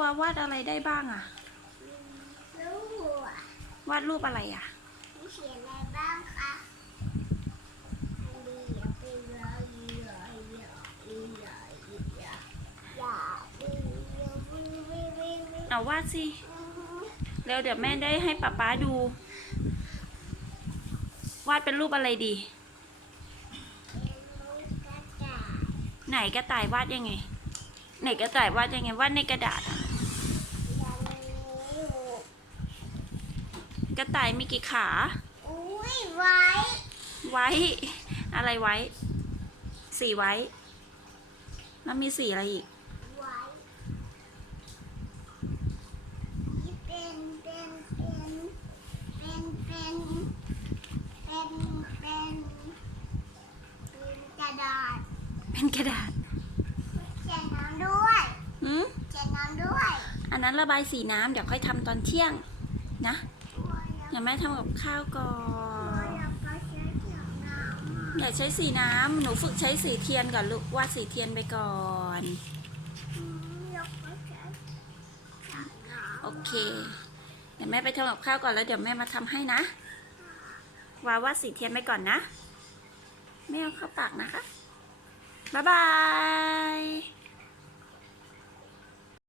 ว่าวาดอะไรได้บ้างอะรู้อะวาดรูปอะไรอะมีเขียนอะไรบ้างคะอันนี้อย่าไปเลยอย่าอย่าอย่าอย่าอย่าไปอย่าวิวิวิวิเอาวาดสิเร็วเดี๋ยวแม่ได้ให้ป๊าป๊าดู วาดเป็นรูปอะไรดีเป็นลูกกระดาษไหนกระต่ายวาดยังไง ไหนกระต่ายวาดยังไงวาดในกระดาษอะยังมีอยู่กระต่ายมีกี่ขา อุ้ยไว้ไว้ อะไรไว้ สีไว้ แล้วมีสีอะไรอีก ไว้นี่เป็นเป็นเป็นเป็นเป็นเป็นเป็นเป็นกระดาษ เป็นกระดาษ เขียนน้ำด้วย หืม เขียนน้ำด้วย อันนั้นระบายสีน้ำเดี๋ยวค่อยทำตอนเที่ยงนะอย่าแม่ทำกับข้าวก่อนอยากไปใช้เขียนน้ำอะอย่าใช้สีน้ำหนูฝึกใช้สีเทียนก่อนลูกวาดสีเทียนไปก่อนโอเคเดี๋ยวแม่ไปทำกับข้าวก่อนแล้วเดี๋ยวแม่มาทำให้นะวาวาดสีเทียนไปก่อนนะไม่เอาเข้าปากนะคะบ๊ายบาย